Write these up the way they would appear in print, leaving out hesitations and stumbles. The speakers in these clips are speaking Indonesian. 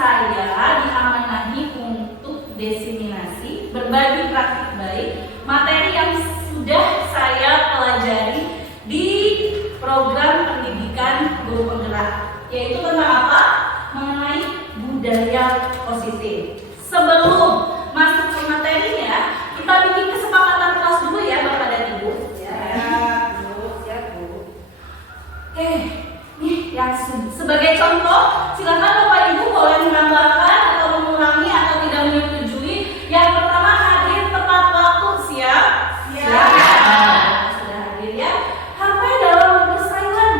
saya diamanahi untuk diseminasi berbagi praktik baik materi yang sudah saya pelajari di program pendidikan guru penggerak, yaitu tentang apa? Mengenai budaya positif. Sebelum masuk ke materinya, kita bikin kesepakatan kelas dulu ya Bapak dan Ibu. Ya, Bu. Oke, nih yang sebagai contoh, silakan Bapak Ibu boleh menambahkan atau mengurangi atau tidak menyetujui. Yang pertama, hadir tepat waktu. Siap? Siap. Sudah hadir ya. HP dalam mode silent.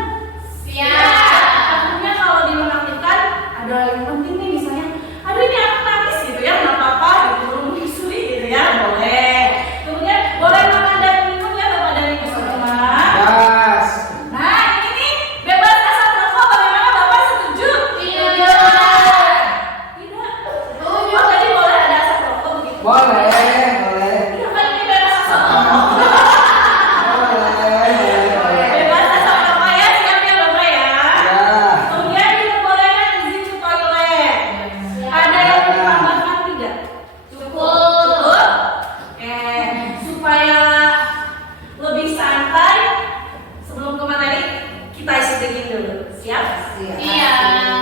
Siap. Artinya kalau dinonaktifkan ada yang penting nih, misalnya, aduh ini aku nangis gitu ya, nggak apa-apa, gitu, belum menyusui gitu ya, boleh. Kemudian boleh makan dan minum ya Bapak dan Ibu semua. Gas. Nah ini nih bebas asap rokok, bagaimana Bapak setuju? Tidak. Tidak. Oh jadi boleh ada asap rokok begitu? Boleh. Iya kan ini bebas asap rokok. Boleh. Bebas asap rokok ya, siap ya Bapak ya. Ya. Kemudian diperbolehkan izin ke toilet. Ada yang mau ditambahkan tidak? Cukup. Supaya lebih santai sebelum ke materi kita ice breaking dulu. Siap? Siap.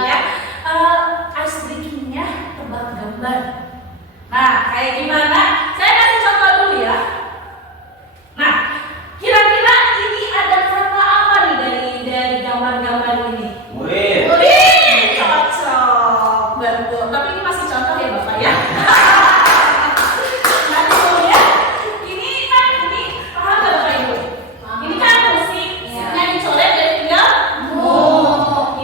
Ya. Ice breakingnya tebak gambar. Nah, kayak gimana? Saya kasih contoh dulu ya. Nah, kira-kira ini ada kata apa nih dari gambar-gambar ini? Murid. Wih, cocok. Betul. Tapi ini masih contoh ya Bapak ya. Nah, kemudian ini paham nggak Bapak Ibu? Ini kan musik, musiknya dicoret jadi tinggal mu.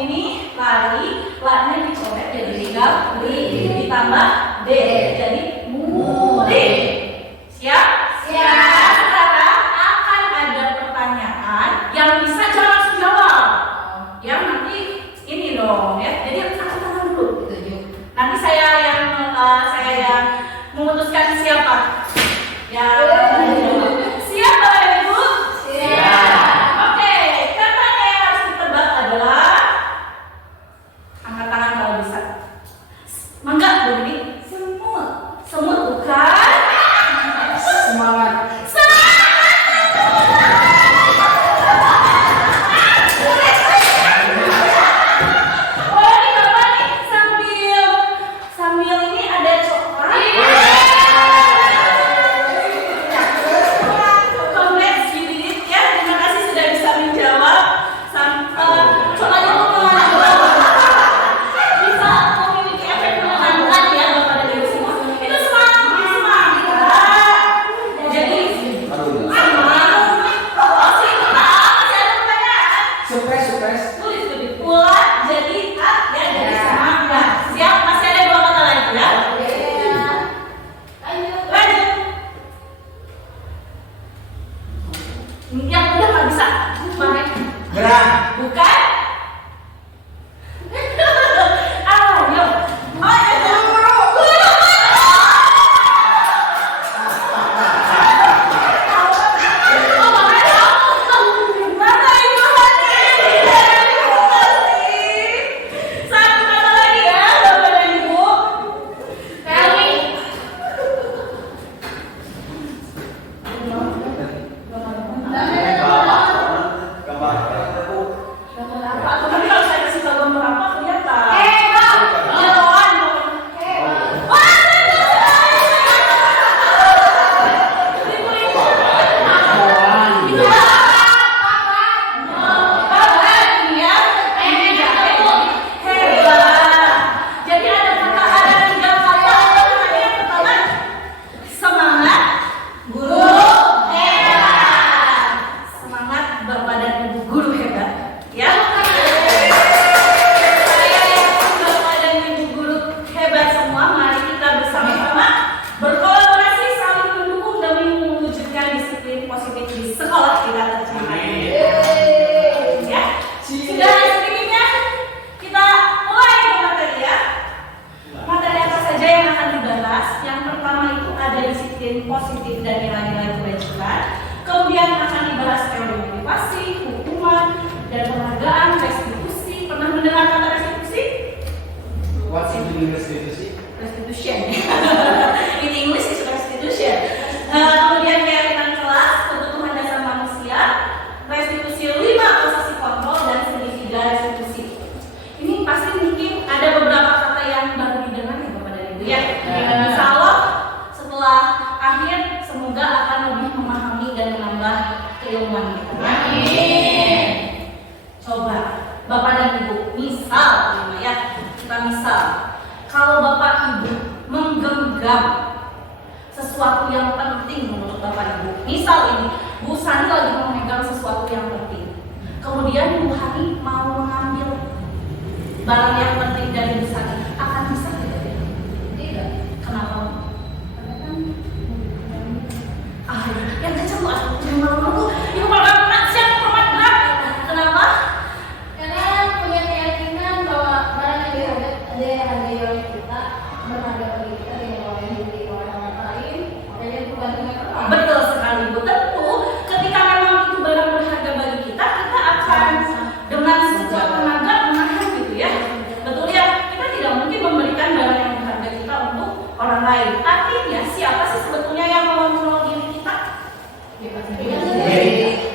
Ini lari, larinya dicoret jadi tinggal li, ditambah d jadi murid. Siap? Siap. Sekarang akan ada pertanyaan yang bisa jangan langsung jawab. Yang nanti ini dong ya. Jadi angkat tangan dulu. Nanti saya yang memutuskan siapa. Ya. Siap Bapak dan Ibu? Siap. Oke, katanya yang harus ditebak adalah angkat tangan kalau bisa. Mangga Bu Dini. Semut. Semut bukan? Semangat. Oh ini Bapak nih sambil ini ada coklat. bikin restitusi? Restitution. In English is restitution. Kemudian keyakinan kelas, kebutuhan dasar manusia, restitusi 5 posisi kontrol, dan segitiga restitusi. Ini pasti mungkin ada beberapa kata yang baru didengar ya Bapak dan Ibu ya. Insya Allah setelah akhir semoga akan lebih memahami dan menambah keilmuan kita. Amin. Coba Bapak dan Ibu, misal ya, kita misal kalau Bapak Ibu menggenggam sesuatu yang penting menurut Bapak Ibu. Misal ini, Bu Sani lagi memegang sesuatu yang penting. Kemudian Bu Hani mau mengambil barang yang penting dari Bu Sani, akan bisa tidak? Tidak. Kenapa? Karena kan yang kecil tuh yang malu-malu, yang malu-malu siapa perempuan? Kenapa? Karena punya keyakinan bahwa barang yang dihargai oleh kita berharga bagi kita dengan orang yang dibeli oleh orang lain, makanya bukan dengan orang. Betul sekali Bu. Tentu ketika memang itu barang berharga bagi kita, kita akan dengan sekuat tenaga menahan gitu ya. Betul ya. Kita tidak mungkin memberikan barang yang berharga kita untuk orang lain. Artinya siapa sih sebetulnya yang mengontrol diri kita?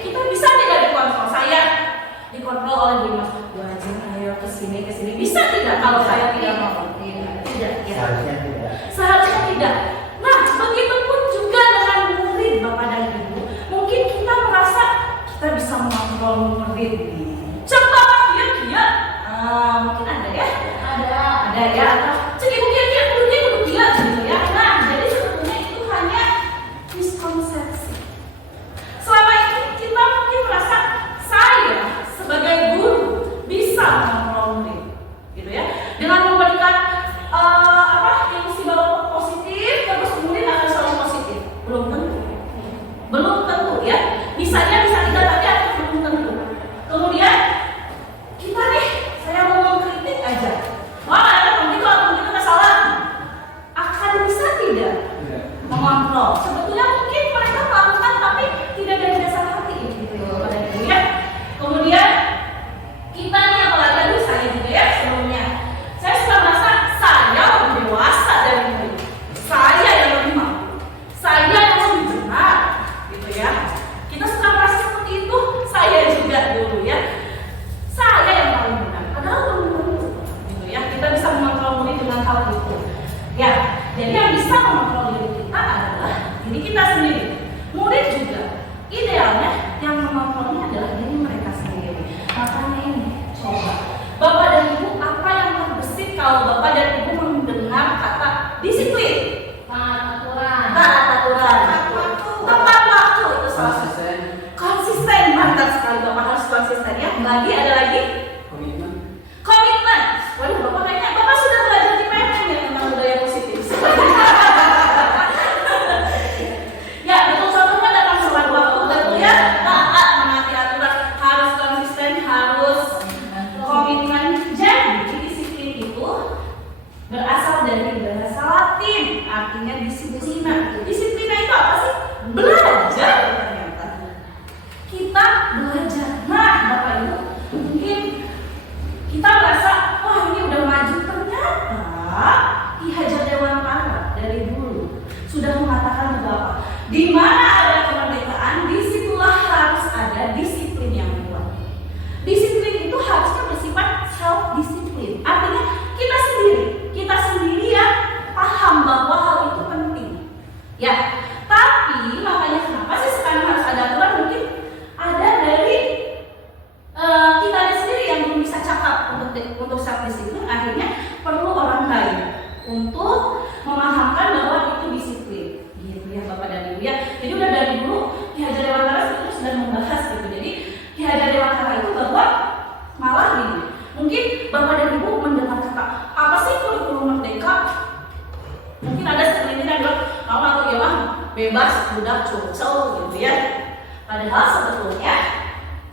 Kita bisa tidak dikontrol? Saya dikontrol oleh Dimas. Bu Ajeng, ayo kesini. Bisa tidak kalau saya tidak mau? Tidak. Ya. Seharusnya tidak. Seharusnya tidak. Nah, begitupun juga dengan murid Bapak dan Ibu. Mungkin kita merasa kita bisa mengontrol murid. Coba dia. Mungkin ada ya? Ada ya. Jadi mungkin dia kudu gila gitu ya. Nah, jadi sebetulnya itu hanya miskonsepsi. Selama ini kita mungkin merasa saya sebagai guru bisa mengontrol murid, gitu ya. Dengan memberikan emosi baru positif, terus kemudian akan selalu positif. Belum tentu ya. Bisanya bisa tidak, tapi akan belum tentu. Kemudian kita nih, saya mau mengkritik aja. Wah, ada begitu kesalahan. Akan bisa tidak mengontrol? Sebetulnya mungkin mereka melakukan, tapi tidak dari dasar hati, gitu ya. Kemudian kita nih apalagi aduh saya juga ya sebelumnya. Saya suka merasa saya lebih dewasa dari murid. Saya yang lebih mampu. Saya yang lebih benar, gitu ya. Kita suka merasa seperti itu. Saya juga dulu ya. Saya yang paling benar. Padahal belum tentu, gitu ya. Kita bisa mengontrol murid dengan hal itu. Ya, jadi yang bisa mengontrol diri kita adalah diri kita sendiri. Murid juga idealnya yang mengontrolnya adalah diri mereka sendiri. Makanya ini, coba Bapak dan Ibu, apa yang terbesit kalau Bapak dan Ibu mendengar kata disiplin? Taat aturan. Taat aturan. Tepat waktu itu salah satu. Konsisten. Konsisten, mantap sekali Bapak, harus konsisten ya. Lagi ada lagi Komitmen. komitmen. Waduh, Bapak kayaknya Bapak sudah belajar di PMN ya tentang budaya positif. Ya, betul, contohnya datang tepat waktu, betul ya. Taat menaati aturan, harus konsisten, harus komitmen. Jadi disiplin itu berasal dari bahasa Latin, artinya disiplina. Disiplina itu apa sih? Belajar ternyata. Kita belajar. Nah, Bapak Ibu, mungkin kita merasa, wah ini udah maju. Ternyata Ki Hajar Dewantara dari dulu sudah mengatakan bahwa di mana ada kemerdekaan, disitulah harus ada disiplin yang kuat. Disiplin itu harusnya bersifat self-disiplin. Artinya kita sendiri yang paham bahwa hal itu penting. Ya, tapi makanya kenapa sih sekarang harus ada aturan? Mungkin ada dari kita sendiri yang belum bisa cakap untuk self-disiplin. Akhirnya perlu orang lain untuk memahamkan bahwa itu disiplin. Gitu ya Bapak dan Ibu ya. Jadi udah dari dulu Ki Hajar Dewantara itu sudah membahas gitu. Jadi Ki Hajar Dewantara itu bahwa malah gini. Mungkin Bapak dan Ibu mendengar kata apa sih kurikulum merdeka? Mungkin ada segelintir yang bilang, mau atau ya mah bebas, budak, curcol gitu ya. Padahal sebetulnya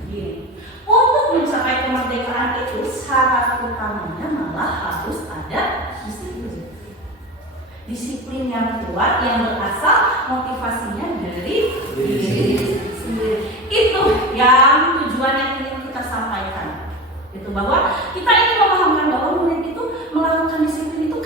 gini, untuk mencapai kemerdekaan itu syarat utamanya malah harus ada disiplin. Disiplin yang kuat yang berasal motivasinya dari diri sendiri. Itu yang tujuan yang ingin sampaikan. Itu bahwa kita ingin memahamkan bahwa murid itu melakukan disiplin itu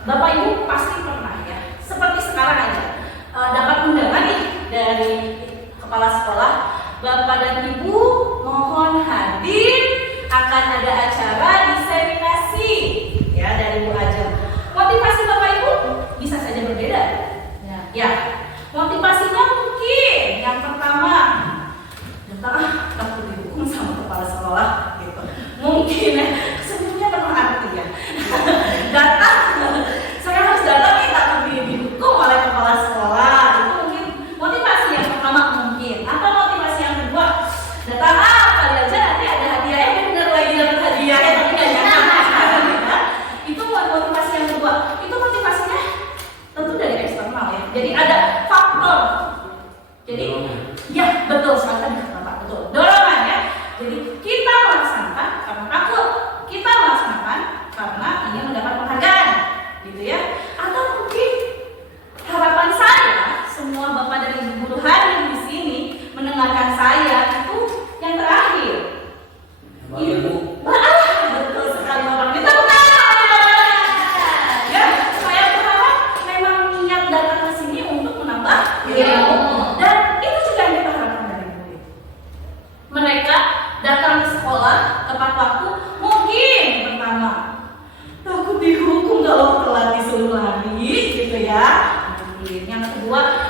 Bapak Ibu pasti pernah ya, seperti sekarang aja dapat undangan nih dari kepala sekolah, Bapak dan Ibu mohon hadir, akan ada acara diseminasi ya dari Bu Ajeng. Motivasi Bapak Ibu bisa saja berbeda. Ya, motivasinya mungkin yang pertama, takut dihukum sama kepala sekolah gitu. Mungkin ya, sebelumnya pernah ada ya. Datang, saya harus datang nih takut dihukum oleh kepala sekolah. Itu mungkin motivasi yang pertama mungkin. Atau motivasi yang kedua, datang kali aja nanti ada hadiahnya, bener lagi dapat hadiahnya tapi nggak nyangka. Itu motivasi yang kedua. Itu motivasinya tentu dari eksternal ya. Jadi ada faktor. Jadi ya betul sekali Bapak, betul. Dorongan ya. Jadi kita melaksanakan karena takut, kita melaksanakan karena ingin mendapat penghargaan, gitu ya. Atau mungkin harapan saya semua Bapak dan Ibu guru hadir di sini mendengarkan saya itu yang terakhir. Ibu, betul sekali Bapak. Kita ya, saya berharap memang niat datang ke sini untuk menambah ilmu. Dan itu juga yang kita harapkan dari murid. Mereka datang ke sekolah tepat waktu, mungkin pertama takut dihukum kalau telat disuruh lari, gitu ya. Yang kedua,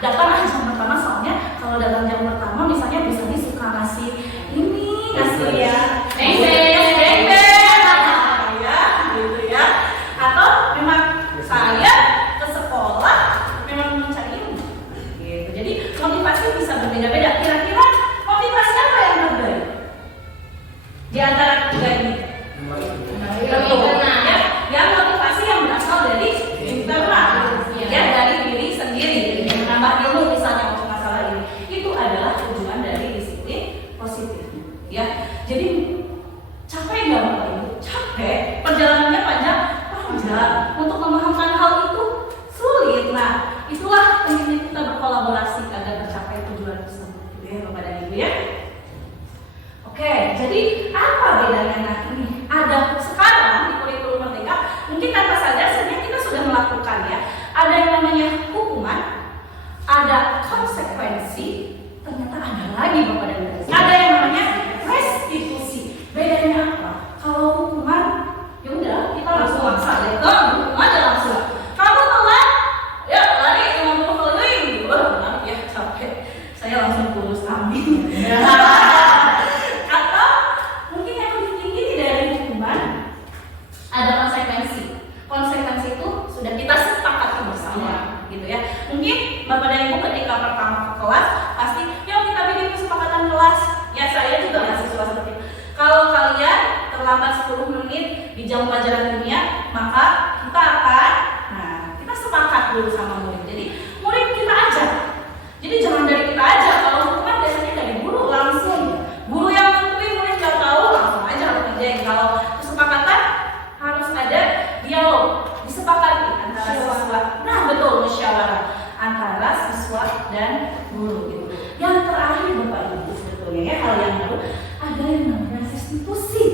datang aja jam pertama, soalnya kalau datang jam pertama misalnya biasanya suka ngasih ini, ngasih ya beng-beng, ya, gitu ya. Atau memang saya ke sekolah memang mencari ilmu, gitu. Jadi motivasi bisa berbeda-beda. Kira-kira motivasi apa yang terbaik di antara ketiga ini? Ya, yang motivasi yang berasal dari internal, ya, dari diri sendiri, menambah ilmu misalnya untuk masalah ini. Itu adalah tujuan dari disiplin positif, ya. Jadi capek nggak Bapak Ibu? Capek, perjalanannya panjang untuk memahamkan hal itu sulit. Nah, itulah pentingnya kita berkolaborasi agar tercapai tujuan tersebut, gitu ya Bapak dan Ibu ya. Oke, jadi apa bedanya? Nah, ini ada sekarang di kurikulum Merdeka, mungkin tanpa sadar sebenarnya kita sudah melakukan ya. Ada yang namanya hukuman, ada konsekuensi, ternyata ada lagi Bapak dan Ibu. Ada yang namanya restitusi. Bedanya apa? Kalau hukuman, ya udah kita langsung maksa ya. Hukuman aja langsung. Kamu telat, ya lari 50 keliling gitu. Wah, ya capek. Saya langsung kurus kambing. Atau mungkin yang lebih tinggi dari hukuman, ada konsekuensi. Konsekuensi itu sudah kita sepakati bersama, gitu ya. Mungkin Bapak dan Ibu ketika pertama ke kelas pasti, yuk kita bikin kesepakatan kelas. Ya saya juga mahasiswa seperti itu. Kalau kalian terlambat 10 menit di jam pelajaran dunia, maka kita akan, kita sepakat dulu sama murid. Jadi murid kita ajak. Jadi jangan dari kita aja. Kalau hukuman biasanya dari guru langsung. Guru yang nentuin, murid nggak tahu, langsung aja harus kerjain. Kalau kesepakatan harus ada dialog, disepakati antara siswa. Nah betul, musyawarah antara siswa dan guru gitu. Yang terakhir Bapak Ibu sebetulnya ya, hal yang baru, ada yang namanya restitusi.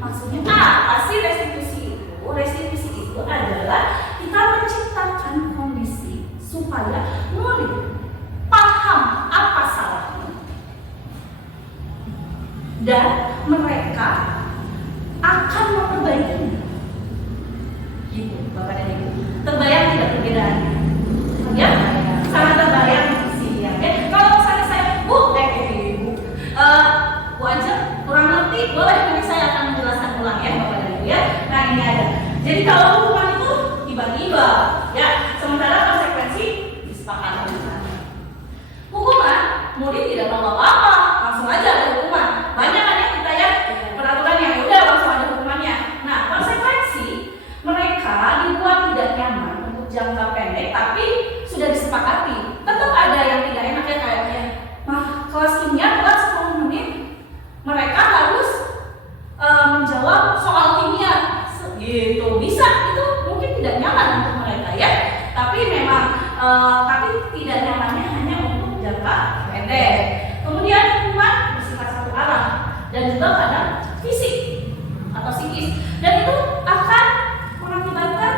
Maksudnya apa sih restitusi itu? Restitusi itu adalah kita menciptakan kondisi supaya murid paham apa salahnya dan mereka akan memperbaikinya. Gitu Bapak dan Ibu. Terbayang tidak perbedaannya? Ya, sangat terbayang sih ya. Kalau misalnya saya Bu Ajeng kurang ngerti, boleh nanti saya akan menjelaskan ulang ya Bapak dan Ibu ya. Nah ini ada. Jadi kalau hukuman itu tiba-tiba ya, sementara konsekuensi disepakati bersama. Hukuman, murid tidak tahu apa-apa, langsung aja ada hukuman. Banyak kan ya kita ya peraturan yang udah langsung ada hukumannya. Nah konsekuensi, mereka dibuat tidak nyaman untuk jangka pendek, tapi sudah disepakati. Tetap ada yang tidak enak ya, kayaknya kelas kimia kelas 10 menit mereka harus menjawab soal kimia gitu. Bisa, itu mungkin tidak nyaman untuk mereka ya. Tapi memang tapi tidak nyamannya hanya untuk jangka pendek. Kemudian hukuman bersifat satu arah dan juga kadang fisik atau psikis, dan itu akan mengakibatkan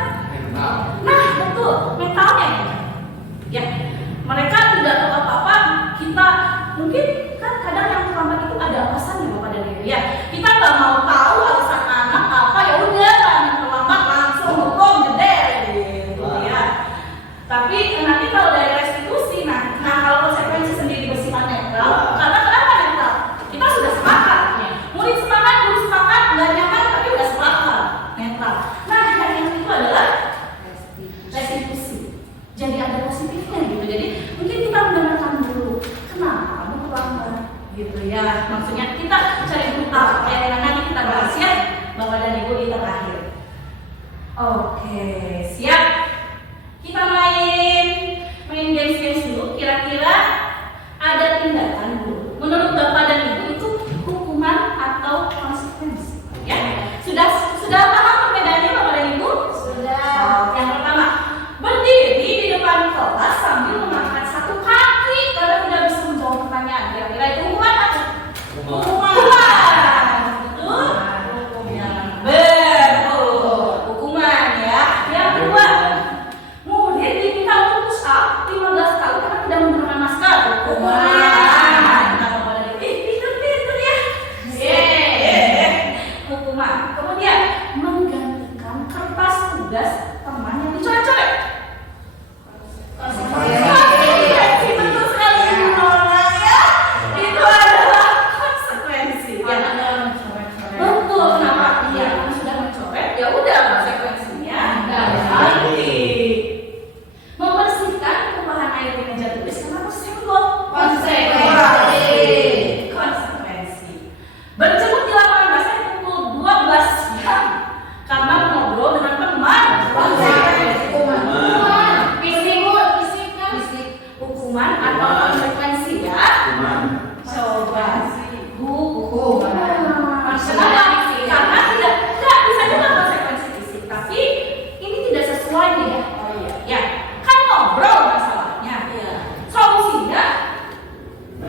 Oke, siap. Kita main games dulu. Kira-kira ada tindakan dulu. Menurut Bapak dan Ibu itu hukuman atau konsekuensi? Ya, sudah paham perbedaannya Bapak dan Ibu? Sudah. Yang pertama, berdiri di depan kelas sambil mengangkat satu kaki karena tidak bisa menjawab pertanyaan. Kira-kira itu hukuman apa? Hukuman. Betul? Betul. Hukuman ya. Yang kedua, murid diminta untuk push up 15 kali karena tidak menggunakan masker. Hukuman. Pinter ya. Hukuman. Kemudian menggantikan kertas tugas teman yang dicoret-coret. Konsekuensi. Betul sekali menolak ya. Itu adalah konsekuensi. Ya. Betul. Kenapa? Iya, karena sudah mencoret. Ya udah konsekuensinya. Ganti. Membersihkan tumpahan air di meja tulis karena tersenggol. Konsekuensi. Berjemur di lapangan basah pukul 12 siang karena mengobrol dengan teman. Hukuman atau konsekuensi ya? Coba. Hukuman. Kenapa? Karena tidak bisa juga konsekuensi fisik, tapi ini tidak sesuai nih ya. Ya, kan ngobrol masalahnya. Solusinya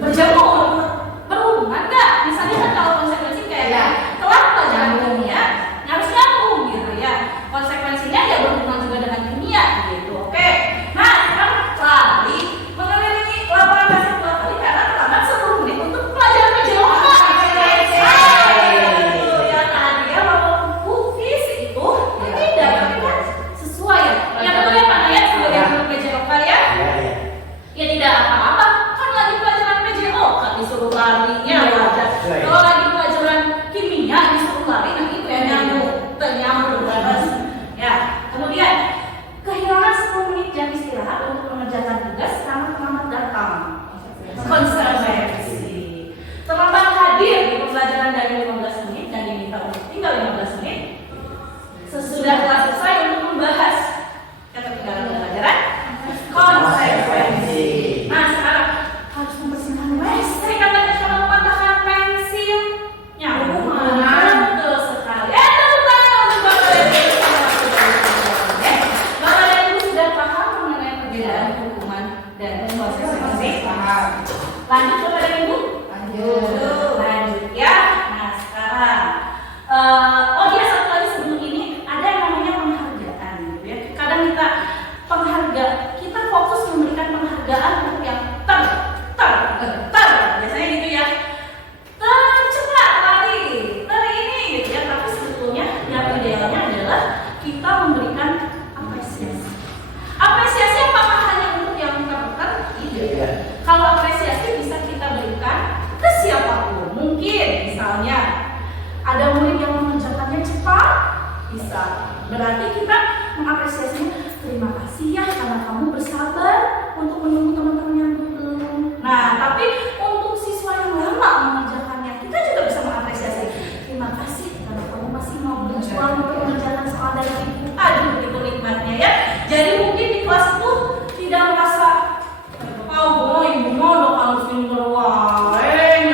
berjemur. Berhubungan nggak? Misalnya kan kalau konsekuensi kayak telat pelajaran kimia, harus nyambung gitu ya. Konsekuensinya ya berhubungan juga dengan kimia gitu. Oke. Nah, sekarang lari mengelilingi lapangan basket 2 kali karena terlambat 10 menit untuk pelajaran PJOK. Ya tadi ya walaupun pukis itu tidak tapi kan sesuai ya. Yang kedua ya Pak Nayat sebagai guru PJOK ya. Ya tidak apa-apa, kan lagi pelajaran PJOK disuruh larinya wajar. Kalau lagi pelajaran kimia disuruh lari, nah itu yang nyambung batas. Ya, kemudian kehilangan 10 menit jam istirahat untuk mengerjakan tugas karena terlambat datang. Konsekuensi. Terlambat hadir di pembelajaran dari 15 menit dan diminta untuk tinggal 15 menit. Sesudah kelas selesai untuk membahas ketertinggalan pembelajaran. Konsekuensi. Nah sekarang harus membersihkan WC katanya karena mematahkan pensil. Hukuman. Betul sekali. Tepuk tangan untuk Bapak dan Ibu. Bapak dan Ibu sudah paham mengenai perbedaan hukuman dan konsekuensi? Lanjut Bapak dan Ibu? Lanjut ya. Nah sekarang oh iya satu lagi sebelum ini ada yang namanya penghargaan gitu ya. Kadang kita fokus memberikan penghargaan untuk yang biasanya gitu ya, cepat lari ini gitu ya. Tapi sebetulnya yang idealnya adalah kita memberikan apresiasi apakah hanya untuk yang tidak. Kalau apresiasi bisa kita berikan ke siapapun. Mungkin misalnya ada murid yang mengerjakannya cepat, bisa berarti kita mengapresiasinya. Terima kasih ya karena kamu bersabar untuk menunggu teman-teman yang belum. Nah, tapi untuk siswa yang lama mengerjakannya, kita juga bisa mengapresiasi. Terima kasih karena kamu masih mau berjuang untuk mengerjakan soal dari ibu. Aduh, begitu nikmatnya ya. Jadi mungkin di kelas itu tidak merasa ibu mau dong kamu pinter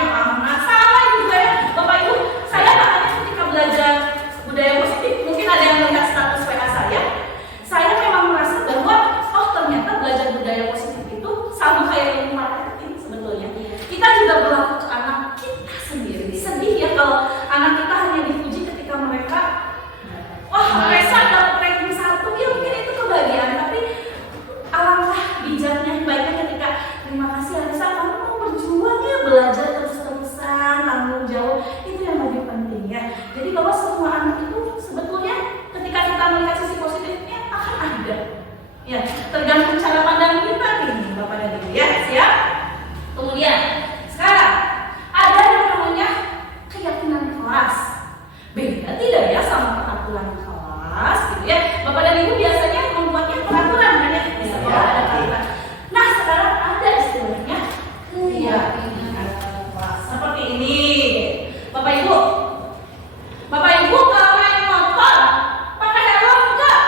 anak sama juga ya. Bapak Ibu, saya makanya ketika belajar budaya positif, mungkin ada yang melihat status WA saya memang merasa bahwa ternyata belajar budaya positif itu sama kayak ilmu marketing sebetulnya. Kita juga berlaku ke anak kita sendiri. Sedih ya kalau anak kita hanya dipuji ketika mereka Resa dapat ranking 1, ya mungkin itu kebahagiaan, tapi alangkah bijaknya baiknya ketika terima kasih Resa kamu mau berjuang ya belajar terus-terusan, tanggung jawab, itu yang lebih penting ya. Jadi bahwa semua anak itu sebetulnya ketika kita melihat sisi positifnya akan ada. Ya, tergantung cara pandang kita nih Bapak dan Ibu ya. Siap? Kemudian sekarang ada yang namanya keyakinan kelas. Beda tidak ya sama peraturan kelas gitu ya. Bapak dan Ibu biasanya membuatnya peraturan kan ya. Di sekolah ada peraturan. Nah, sekarang ada istilahnya keyakinan kelas. Seperti ini. Bapak Ibu kalau naik motor pakai helm enggak?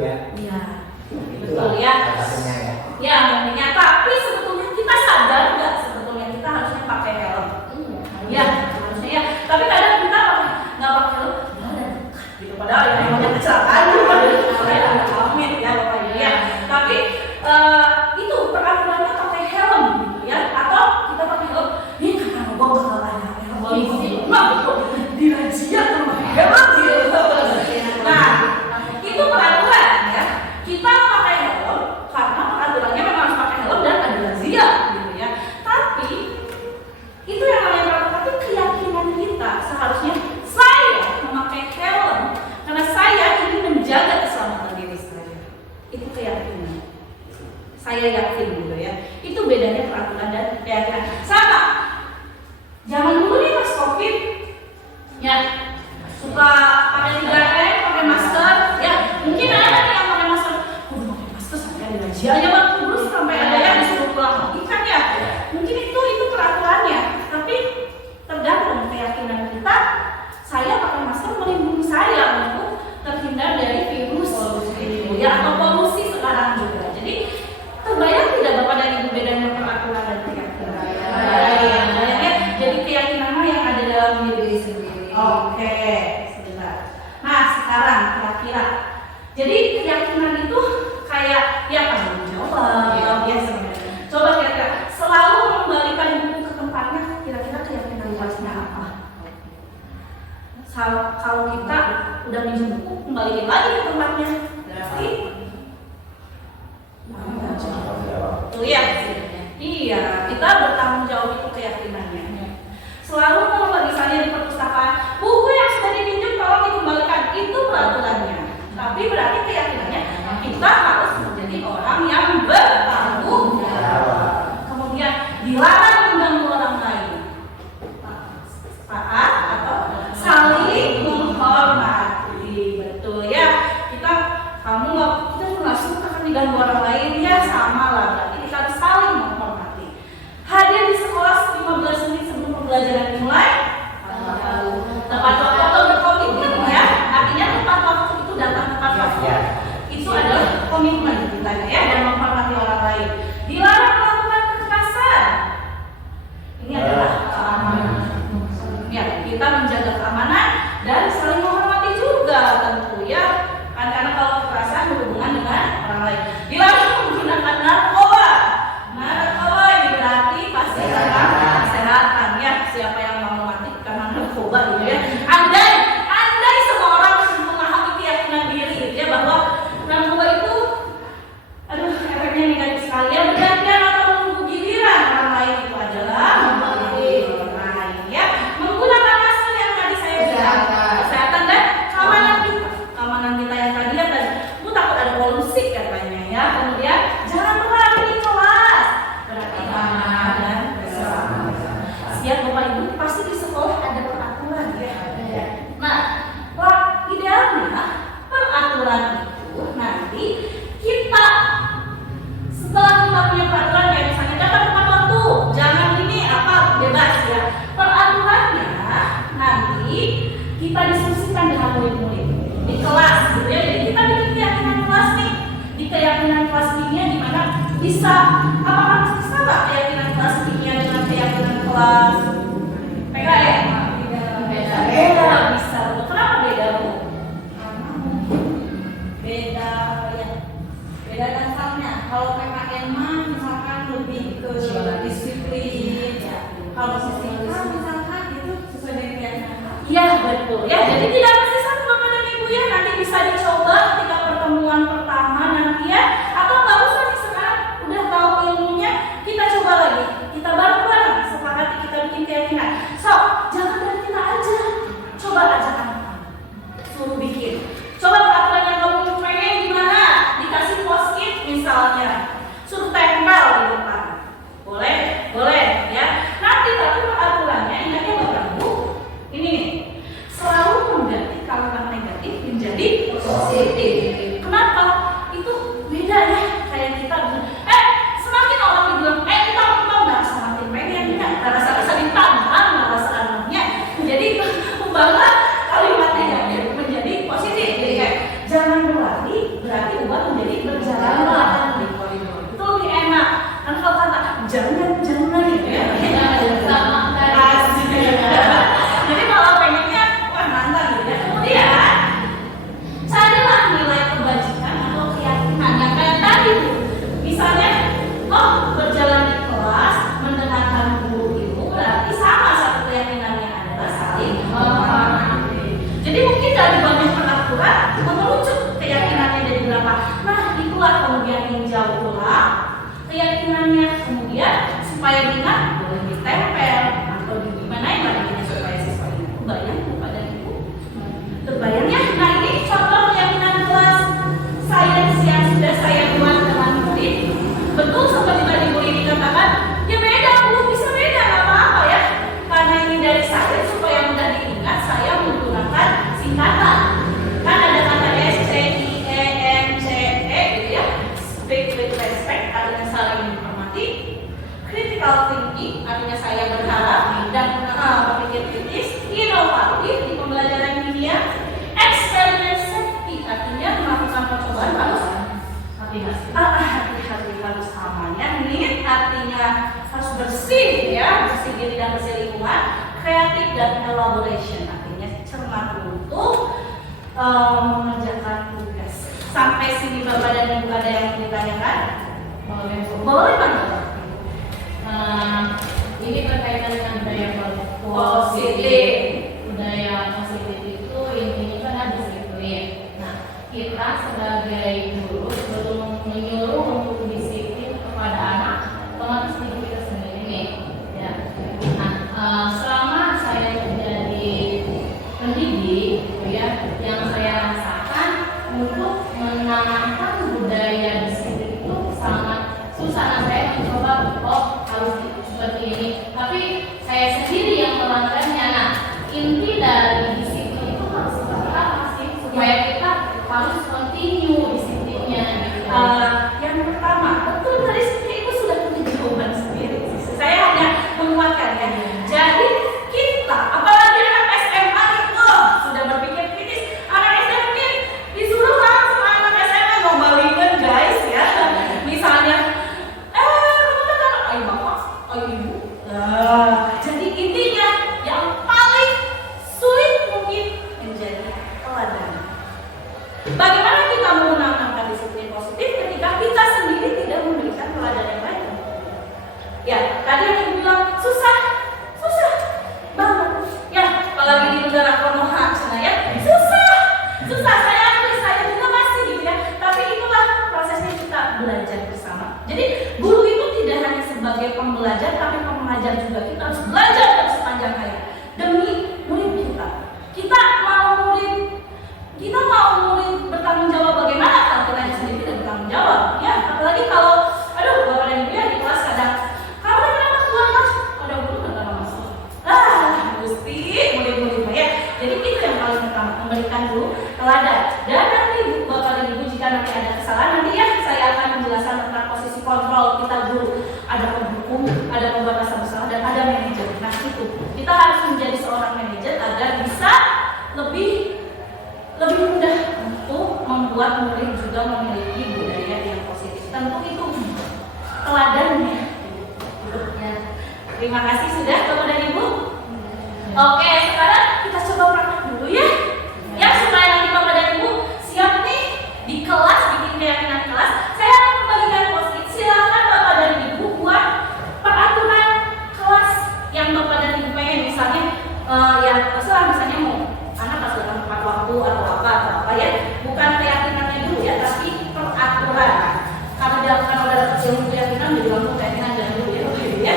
ya. Iya. Itulah Betul ya. salah satunya ya. Ya, memangnya. Tapi sebetulnya kita sadar nggak sebetulnya kita harusnya pakai helm? Ya, harusnya ya. Tapi kadang kita nggak pakai helm, ya udah dekat gitu. Padahal ya namanya kecelakaan, saya ada amit ya Bapak Ibu ya. Tapi itu peraturannya pakai helm gitu ya. Atau kita pakai helm, ini karena gua bakal ada polisi, dirazia sama helm gitu. Nah, itu peraturan ya. Kita pakai helm karena peraturannya memang harus pakai helm dan ada razia gitu ya. Tapi itu yang namanya peraturan, tapi keyakinan kita seharusnya saya memakai helm karena saya ingin menjaga keselamatan diri saya. Itu keyakinan. Saya yakin gitu ya. Itu bedanya peraturan dan keyakinan. Sama. Zaman dulu nih pas Covid ya suka pakai 3M, pakai masker ya. Mungkin ada nih yang pakai masker. Pakai masker sampai ada razia aja Bang. Terus sampai ada yang disuruh pulang ikan ya. Mungkin itu peraturannya. Tapi tergantung keyakinan kita. Saya pakai masker melindungi saya untuk terhindar dari virus gitu ya, atau polusi sekarang juga. Jadi terbayang tidak Bapak dan Ibu bedanya peraturan dan keyakinan? Ya. Jadi keyakinan yang ada dalam diri sendiri. Oke, sebentar. Nah sekarang kira-kira, jadi keyakinan itu kayak ya tanggung jawab ya sebenarnya. Coba kira-kira selalu mengembalikan buku ke tempatnya, kira-kira keyakinan luasnya apa? Kalau kita udah minjem buku, kembaliin lagi ke tempatnya. Berarti tuh ya, iya kita bertanggung jawab, itu keyakinannya. Selalu kalau misalnya di perpustakaan buku yang sudah dipinjam tolong dikembalikan, itu peraturannya. Tapi berarti keyakinannya kita harus menjadi orang yang bertanggung jawab. Kemudian dilarang mengganggu orang lain. Taat atau saling menghormati, betul ya. Kita nggak suka kan diganggu orang lain ya, sama lah. Berarti kita harus saling menghormati. Hadir di sekolah 15 menit sebelum pembelajaran dimulai. Tepat waktu atau berkomitmen ya. Artinya tepat waktu itu datang tepat waktu. Itu adalah komitmen kita ya, dan menghormati orang lain. Dilarang melakukan kekerasan. Ini adalah keamanan. Ya, kita menjaga keamanan dan saling menghormati juga tentu ya. Karena kalau kekerasan berhubungan dengan orang lain. Dilarang menggunakan narkoba. Narkoba ini berarti pasti tentang kesehatan ya. Siapa yang mau mati karena narkoba gitu ya. Andai semua orang memahami keyakinan diri gitu ya, bahwa narkoba itu efeknya negatif sekali ya. Bergantian atau menunggu giliran orang lain itu adalah mempengaruhi orang lain ya. Menggunakan masker yang tadi saya bilang, kesehatan dan keamanan kita. Keamanan kita yang tadi ya, aku takut ada polusi katanya ya. Kemudian jangan berlari di kelas, berarti aman dan keselamatan. Siap Bapak Ibu, pasti di sekolah ada peraturan ya. Nah, idealnya peraturan itu nanti kita setelah kita punya peraturan ya, misalnya datang tepat waktu, jangan ini apa bebas ya. Peraturannya nanti kita diskusikan dengan murid-murid di kelas gitu ya. Jadi kita bikin keyakinan kelas nih. Di keyakinan kelas kimia gimana bisa, apakah bisa nggak keyakinan kelas kimia dengan keyakinan kelas PKN? Beda bisa. Kenapa beda Bu? Beda apa ya? Beda dasarnya. Kalau PKN mah misalkan lebih ke disiplin ya. Kalau fisika misalkan itu sesuai dengan keyakinan. Iya betul ya. Jadi tidak mesti satu Bapak dan Ibu ya. Nanti bisa dicoba ketika pertemuan pertama nanti ya. Atau nggak usah nih sekarang udah tahu ilmunya, kita coba lagi. Kita bareng-bareng sepakati kita bikin keyakinan. So jangan dari kita aja. Coba ajak anak-anak. Suruh bikin. Coba peraturan yang kamu pengen gimana? Dikasih post-it misalnya. Suruh tempel di depan. Boleh? Boleh ya. Nanti tapi peraturannya ingatnya Bapak Ibu. Ini nih. Selalu mengganti keyakinannya. Kemudian supaya ringan boleh ditempel atau gimana ya caranya supaya siswa itu kebayang kepada ibu. Terbayang ya. Nah ini contoh keyakinan kelas sains yang sudah saya buat dengan murid. Betul seperti tadi murid dikatakan, ya beda Bu, bisa beda nggak apa-apa ya. Karena ini dari sains supaya mudah diingat, saya menggunakan singkatan. Kan ada kata SCIENCE gitu ya. Speak with respect artinya saling menghormati. Critical thinking artinya saya berharap dan berpikir kritis. Inovatif di pembelajaran dunia. Experiment safety artinya melakukan percobaan harus hati-hati harus aman ya. Ini artinya harus bersih ya, bersih diri dan bersih lingkungan. Kreatif dan elaboration artinya cermat untuk mengerjakan tugas. Sampai sini Bapak dan Ibu ada yang ditanyakan? Boleh banget. Ini berkaitan dengan budaya Positif. Budaya positif itu intinya kan ada disiplin. Nah, kita sebagai guru sebelum menyuruh untuk disiplin kepada anak, otomatis diri kita sendiri nih. Ya. Nah, selama saya menjadi pendidik, ya, yang saya rasakan untuk menanamkan budaya disiplin itu sangat susah. Nah, saya mencoba harus seperti ini, tapi saya sendiri yang melanggarnya. Nah, inti dari disiplin itu harus seperti apa sih supaya kita harus continue disiplinnya gitu. Yang pertama, betul tadi sebenarnya Ibu sudah punya jawaban sendiri. Saya hanya menguatkan ya. Jadi kita, apalagi anak SMA itu sudah berpikir kritis. Anak SMP disuruh langsung anak SMA ngombalin guys ya. Misalnya, ayo bapak, ayo ibu. Jadi intinya yang paling sulit mungkin menjadi teladan. Bagaimana kita menanamkan disiplin positif ketika kita sendiri tidak memberikan teladan yang baik? Ya, tadi yang Ibu bilang susah banget. Ya, apalagi di negara Konoha, ya, susah. Saya akui, saya juga masih gitu ya. Tapi itulah prosesnya kita belajar bersama. Jadi guru itu tidak hanya sebagai pembelajar, tapi pengajar juga. Kita harus belajar dari sepanjang hayat demi murid kita. Kita mau murid bertanggung jawab bagaimana kalau kita sendiri tidak bertanggung jawab ya. Apalagi kalau Bapak dan Ibu ya di kelas kadang kamu kenapa keluar mas? Ada guru nggak masuk? Gusti murid-muridnya ya. Jadi itu yang paling pertama, memberikan dulu teladan. Dan nanti Bapak dan Ibu jika nanti ada kesalahan nanti ya saya akan menjelaskan tentang posisi kontrol kita guru. Ada pendukung, ada pembuat rasa bersalah dan ada manajer. Nah itu kita harus menjadi seorang manajer agar bisa lebih mudah untuk membuat murid juga memiliki budaya yang positif. Tentu itu teladannya. Ya. Terima kasih sudah Bapak dan Ibu. Oke, sekarang kita coba praktek dulu ya. Ya supaya nanti Bapak dan Ibu siap nih di kelas bikin keyakinan kelas. Saya akan membagikan post-it. Silakan Bapak dan Ibu buat peraturan kelas yang Bapak dan Ibu pengen. Misalnya ya terserah misalnya mau anak harus datang tepat waktu atau apa ya. Bukan keyakinannya dulu ya, tapi peraturan. Karena dilakukan oleh ilmu keyakinan jadi langsung keyakinan dan dulu ya.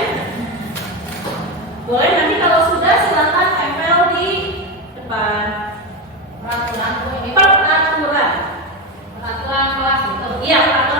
Boleh nanti kalau sudah silakan tempel di depan. Peraturan Peraturan kelas itu. iya, peraturan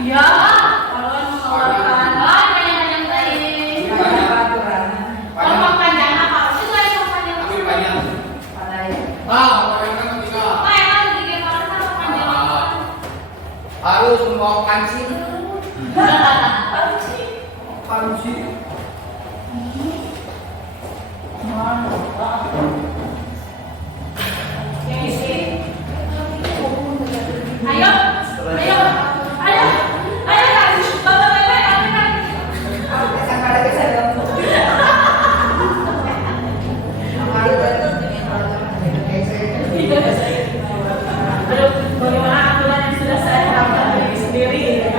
Iya, kalau mengeluarkan Banyak baik. Banyak aturannya. Ngomong panjang apa? Itu nggak yang panjang. Tapi banyak. Banyak juga. Apa yang harus bikin orang sama panjang? Harus membawa kancing. Panci. Kancing. Ayo, ayo, ayo, ayo, bapak bapak, aduh, bagaimana aturan yang sudah saya terapkan sendiri ya?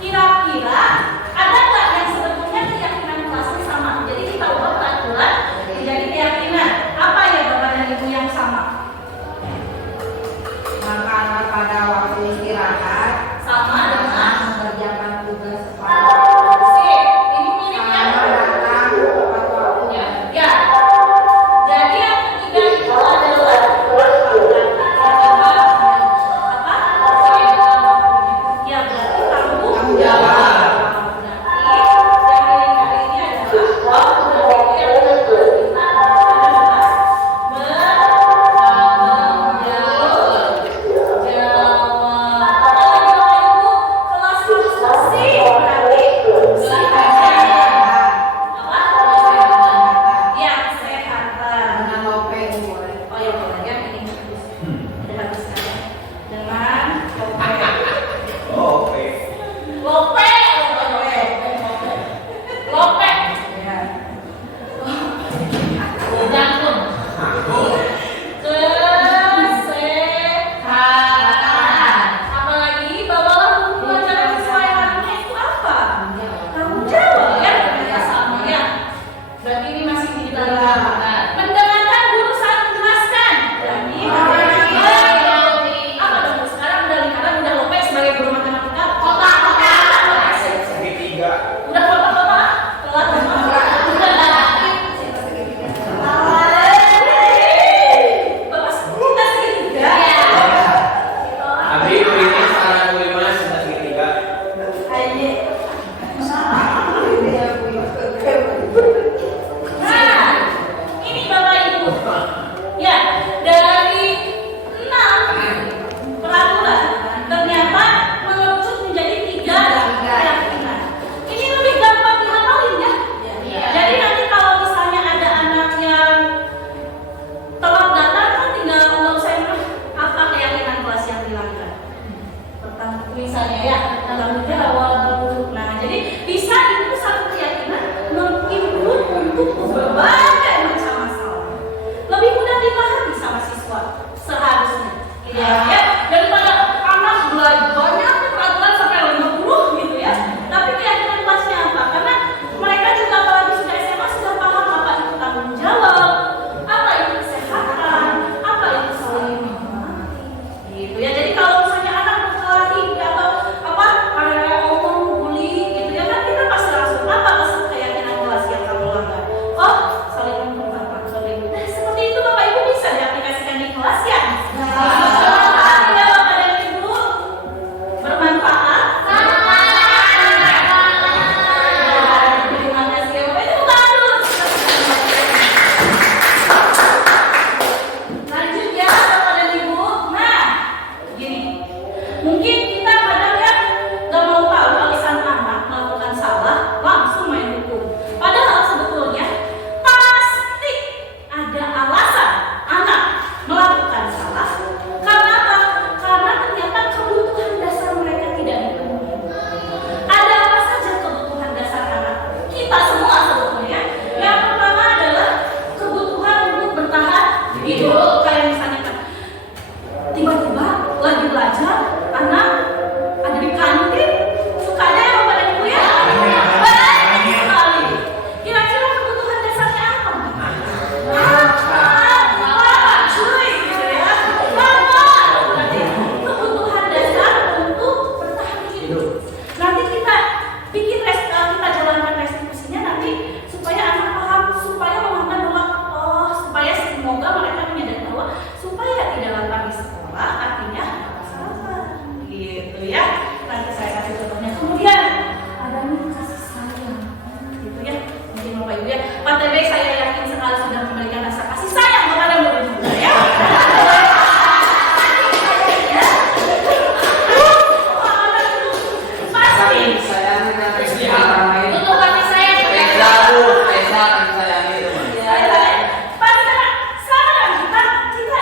Kira ya daripada anak belajar banyak peraturan sampai 50 gitu ya. Tapi keyakinan kelasnya apa? Karena mereka juga apalagi sudah SMA sudah paham apa itu tanggung jawab, apa itu kesehatan, apa itu saling menghormati, gitu ya. Jadi kalau misalnya anak berkelahi atau apa karena ngomong bully gitu ya kan kita pasti langsung apa pesan keyakinan kelas yang kamu langgar? Oh, saling menghormati, saling. Nah, seperti itu Bapak Ibu bisa diaplikasikan di kelas ya. Mungkin kita kadang ya gak mau tahu kalau sang anak melakukan salah langsung main hukum. Padahal sebetulnya pasti ada alasan anak melakukan salah. Karena apa? Karena ternyata kebutuhan dasar mereka tidak dipenuhi. Ada apa saja kebutuhan dasar anak? Kita semua sebetulnya. Yang pertama adalah kebutuhan untuk bertahan hidup. Kayak misalnya kan tiba-tiba lagi belajar anak ada di kantin sukanya yang Bapak dan Ibu ya banyak sekali. Kira-kira kebutuhan dasarnya apa? Makan, cuy gitu ya. Berarti kebutuhan dasar untuk bertahan hidup. Nanti kita bikin kita jalankan restitusinya nanti supaya anak paham, supaya memahamkan bahwa supaya semoga mereka menyadari bahwa supaya tidak lantar di sekolah artinya gitu ya. Nanti saya kasih contohnya. Kemudian ada nih kasih sayang gitu ya. Mungkin Bapak Ibu ya, Pak TB saya yakin sekali sudah memberikan rasa kasih sayang kepada murid juga ya. Pasti untuk kasih sayang kita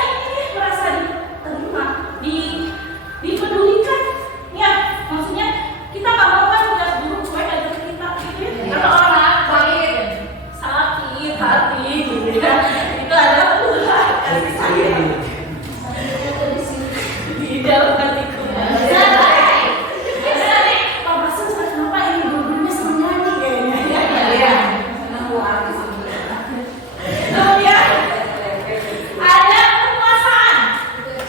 ini merasa diterima, dipedulikan ya, maksudnya kita nggak mau kan tugas guru cuek aja ke kita gitu ya. Atau orang sakit hati gitu ya, itu ada kasih sayang di dalam hatiku. Pak Basu kenapa ini guru-gurunya senang nyanyi kayaknya. Kemudian ada kepuasan,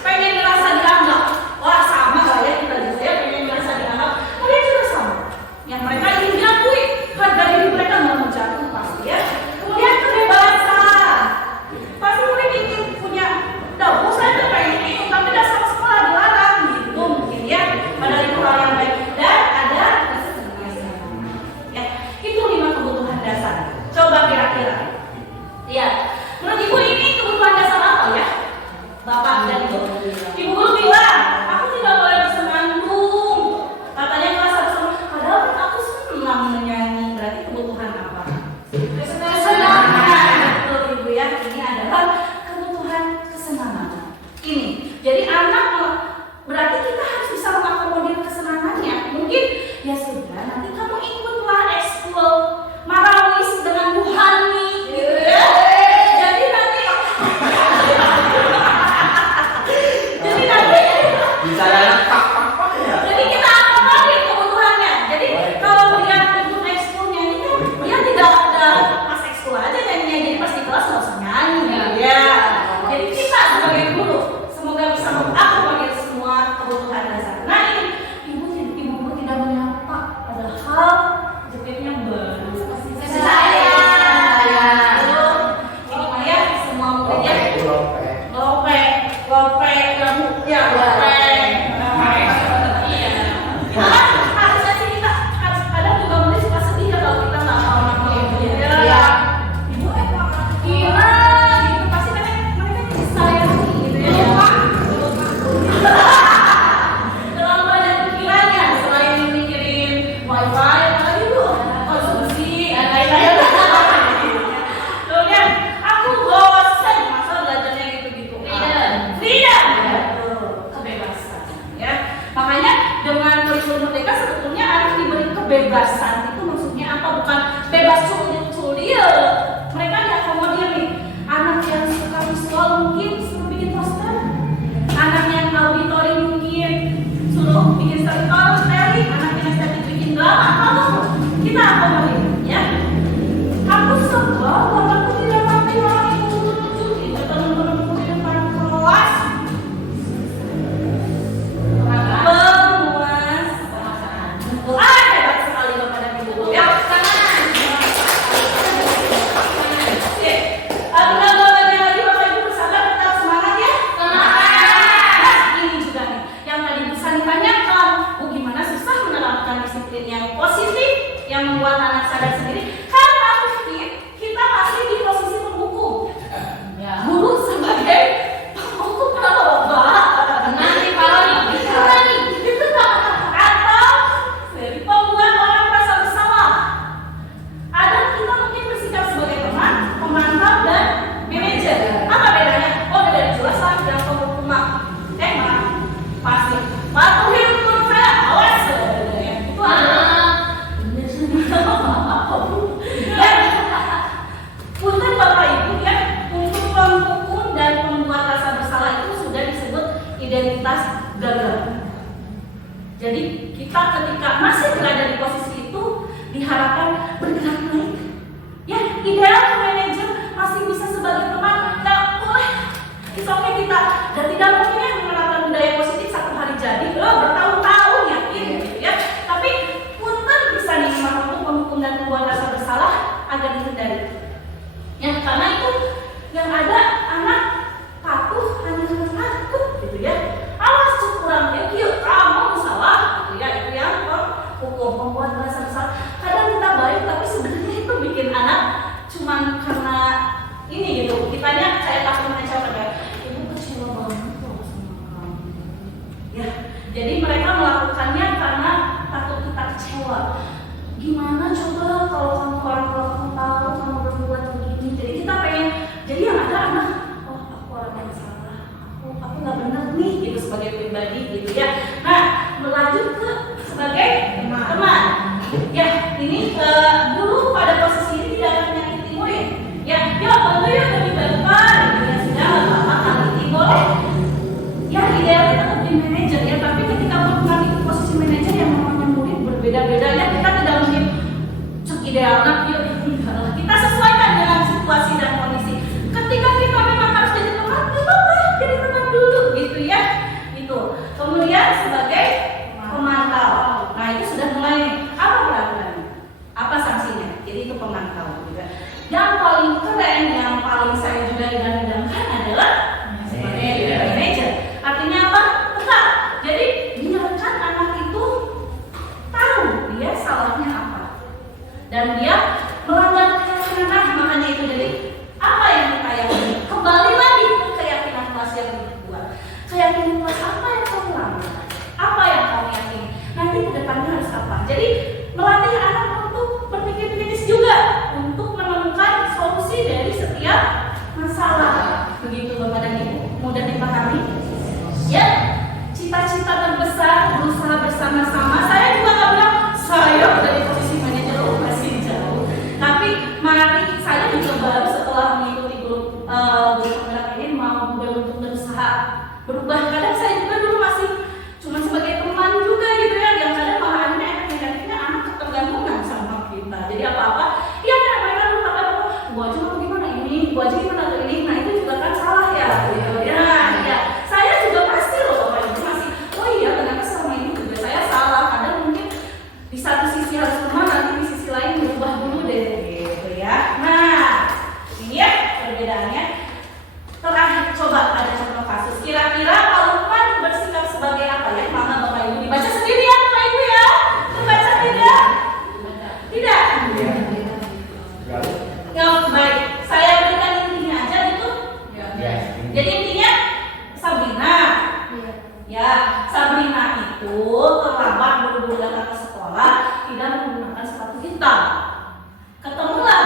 pengen merasa dianggap. Wah sama lah ya, kita juga ya pengen merasa dianggap. Kalian juga sama. Yang mereka ingin diakui, harga diri mereka mau jatuh pasti ya. Kemudian kebebasan. Pasti murid ingin punya, udah saya tuh pengen ikut tapi udah sama sekolah dilarang gitu mungkin ya. Padahal itu hal yang baik. Dan ada kesenangan. Ya, itu 5 kebutuhan dasar. Coba kira-kira. Ya, menurut Ibu ini kebutuhan dasar apa ya? Bapak dan Ibu. Ibu guru bilang, aku tidak boleh bersenandung. Katanya kelas harus senang. Padahal aku senang menyanyi. Berarti kebutuhan apa? Kesenangan. Betul Ibu ya. Ini adalah kebutuhan kesenangan. Ini. Jadi anak berarti kita harus bisa mengakomodir kesenangannya. Mungkin ya sudah. Nanti kamu ikutlah ekskul Marawis dengan Bu Hani gitu ya. Jadi nanti bisa jalan pak ya. jadi kita akomodir kebutuhannya. Jadi kalau dia ikut ekskul nyanyi kan dia tidak ada pas ekskul aja nyanyinya, jadi pas di kelas nggak usah nyanyi ya. Jadi kita sebagai guru semoga bisa mengakomodir semua kebutuhan dasar. Nah ini ibu tidak menyapa padahal jaketnya baru. Kasih sayang. Ini mah ya semua muridnya lope ya lope. Harusnya sih kita kadang juga murid suka sedih ya kalau kita nggak mau gitu ya. Ibu kira gitu pasti kan mereka sayang gitu ya. Dalam banyak pikirannya selain mikirin wifi lagi bu konsumsi dan lain-lain. Kemudian aku bosan masa belajarnya gitu-gitu. Freedom kebebasan ya. Makanya dengan kurikulum merdeka sebetulnya anak diberi kebebasan. Itu maksudnya apa? Bukan bebas culil. Mereka diakomodir nih. Anak yang suka visual mungkin suka bikin poster. Anak yang identitas gagal. Jadi kita ketika masih berada di posisi itu diharapkan bergerak naik. Ya, ideal manajer masih bisa sebagai teman, nggak boleh. It's okay kita, dan tidak mungkin ya menerapkan budaya positif satu hari jadi, bertahun-tahun yakin gitu ya. Tapi punten bisa nih untuk menghukum dan membuat rasa bersalah agar dihindari. Ya, karena itu yang ada anak patuh hanya karena takut gitu ya. Awas kurang ya, yuk kamu salah gitu ya. Itu yang hukum membuat rasa bersalah. Kadang kita baik tapi sebenarnya itu bikin anak cuman karena ini gitu. Kitanya saya takut mengecewakan ya. Ibu kecewa banget loh sama kamu. Ya, jadi mereka melakukannya karena takut kita kecewa. Gimana coba kalau kamu orang tua kamu tahu kamu berbuat begini. Jadi kita pengen, jadi yang ada anak, oh aku orang yang salah, aku nggak benar nih gitu sebagai pribadi gitu ya. Nah, melanjut ke sebagai teman. Ya, ini dulu pada posisi ini tidak akan menyakiti murid. Ya, yuk bantu yuk demi bapak. Ya sudah, bapak kali ini boleh. Ya, idealnya tetap di manajer ya. Tapi ketika berpengaruh di posisi manajer yang namanya murid berbeda-beda ya, kita tidak mungkin cek idealnya. Yuk, kita sesuaikan dengan situasi dan kondisi. Ketika kita memang harus jadi teman, ya bapak jadi teman dulu gitu ya. Itu. Kemudian sebagai pemantau. Nah, itu sudah mulai nih. Apa peraturannya? Apa sanksinya? Jadi itu pemantau juga. Yang paling keren, yang paling saya juga idam-idamkan adalah sebagai manajer. Artinya apa? Tetap. Jadi biarkan anak itu tahu dia salahnya apa dan dia melanggar keyakinan. Makanya itu jadi apa yang kita yakini? Kembali lagi ke keyakinan kelas yang dibuat. Keyakinan kelas apa yang kamu langgar? Apa yang kamu yakini? Nanti ke depannya harus apa? Jadi melatih anak untuk berpikir kritis juga, untuk menemukan solusi dari setiap masalah. Begitu Bapak dan Ibu, mudah dipahami? Ya, cita-cita terbesar berusaha bersama-sama. Saya juga nggak bilang saya dari posisi manajer masih jauh. Tapi mari saya juga baru setelah mengikuti grup penggerak ini mau berusaha berubah. Kadang saya juga dulu masih cuma sebagai teman juga gitu ya, yang kadang malah akhirnya negatifnya anak ketergantungan sama kita. Jadi apa-apa, iya kan mereka dulu kata gua aja mau gimana ini, gua aja gimana ini. Nah itu juga kan salah ya. Gitu. Ya, saya juga pasti loh Bapak Ibu masih, oh iya ternyata selama ini juga saya salah. Kadang mungkin di satu sisi harus teman, nanti di sisi lain berubah dulu deh gitu ya. Nah ini ya perbedaannya. Terakhir coba ada contoh kasus. Kira-kira Pak Lukman bersikap sebagai apa ya? Mama Bapak Ibu dibaca sendiri ya Bapak Ibu ya? Dibaca tidak? Tidak? Ya baik. Saya berikan intinya aja gitu. Jadi intinya Sabrina. Ya, Sabrina itu terlambat buru-buru datang ke sekolah, tidak menggunakan sepatu hitam. Ketemulah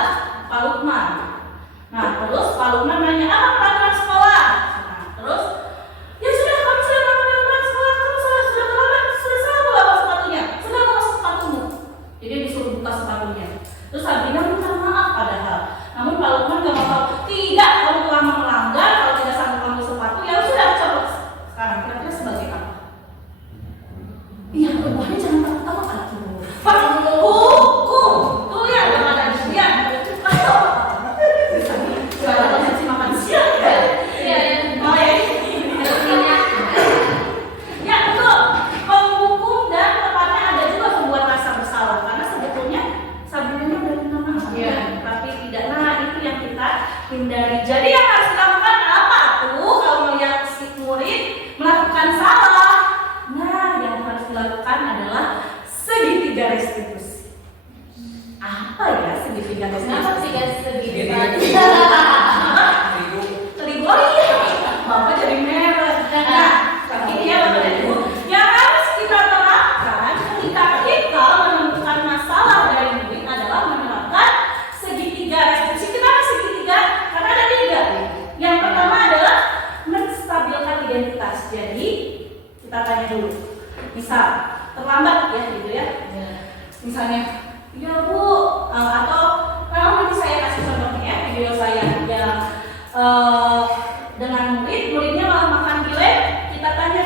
Pak Lukman. Nah, terus Pak Lukman nanya, apa peraturan sekolah? Nah, terus, ya sudah, kamu sudah melakukan peraturan sekolah, kamu sudah terlambat, sudah salah bawa sepatunya, sudah bawa sepatumu. Jadi disuruh buka sepatunya. Terus Sabrina minta maaf padahal. Namun Pak Lukman gak mau tahu. Tidak, kamu telah melanggar, kalau tidak sanggup mengambil sepatu, ya sudah coba. Sekarang kira-kira sebagai apa? Iya, berbuahnya jangan takut-takut atuh. Pak, hukum. Tuh ya, jangan ada dia. Suara posisi makan siang ya. Iya, mau ya. Ya betul. Penghukum dan tepatnya ada juga membuat rasa bersalah karena sebetulnya Sabrina udah minta maaf. Ya. Tapi tidak. Nah itu yang kita hindari. Jadi yang harus dilakukan apa tuh kalau melihat si murid melakukan salah? Nah yang harus dilakukan adalah segitiga restitusi. Apa ya segitiga restitusi? Kenapa sih guys segitiga? Terigu, oh iya, Bapak jadi merah. Nah, ini ya Bapak dan Ibu, yang harus kita terapkan ketika kita menemukan masalah dari murid adalah menerapkan segitiga restitusi. Kenapa segitiga? Karena ada tiga. Yang pertama adalah menstabilkan identitas. Jadi kita tanya dulu. Misal terlambat ya gitu ya. Misalnya, ya Bu, atau memang nanti saya kasih contohnya ya video saya yang dengan muridnya malah makan di lab, kita tanya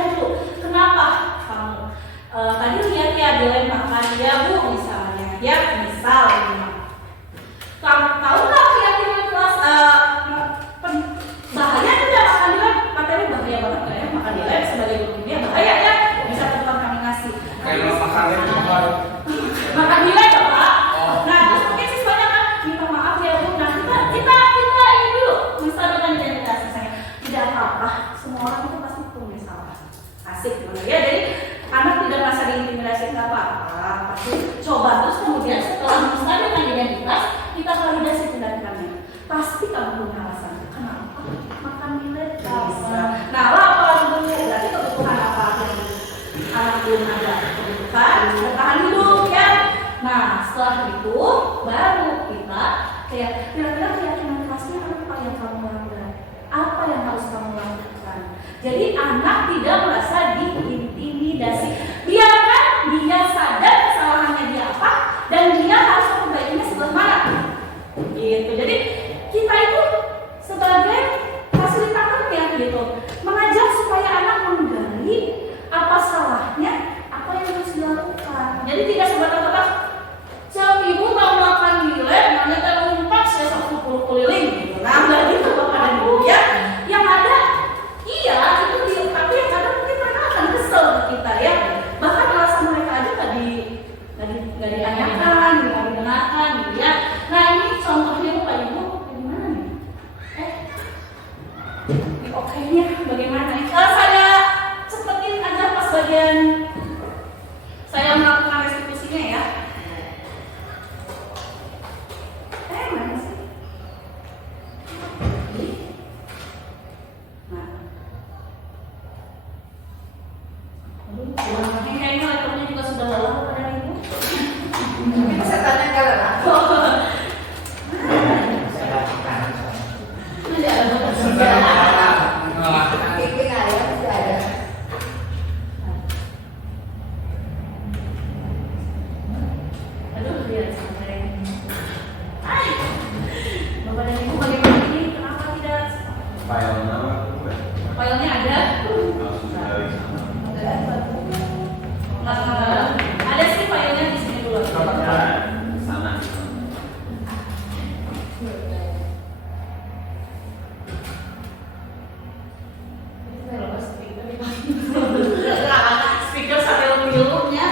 anak tidak merasa diintimidasi. Biarkan dia sadar kesalahannya dia apa dan dia harus memperbaikinya sebelah mana. Gitu. Jadi kita itu sebagai fasilitator ya gitu, mengajak supaya anak menggali apa salahnya, apa yang harus dilakukan. Jadi tidak semata-mata jam ibu mau makan nilai, namanya terumpat saya 10 keliling gitu. Nah, enggak gitu Bapak dan Ibu ya. Yang ada iya itu dia, tapi yang kadang mungkin mereka akan kesel ke kita ya. Bahkan alasan mereka aja nggak ditanyakan, nggak didengarkan gitu ya. Nah ini contohnya Bapak Ibu bagaimana nih? Ini oke-nya bagaimana? Saya cepetin aja pas bagian saya melakukan restitusinya ya. Mana sih? Nah, aduh, kayaknya laptopnya juga sudah lelah pada Ibu. Kita saya tanya kalau lah. Tidak ada Ini ayam sudah ada. Aduh, lihat sampai. Hai, Bapak dan Ibu bagaimana ini? Kenapa tidak? File nama Filenya ada? langsung dari sana. Ada sih filenya di sini dulu. Sana. Speaker sambil menyeluruhnya.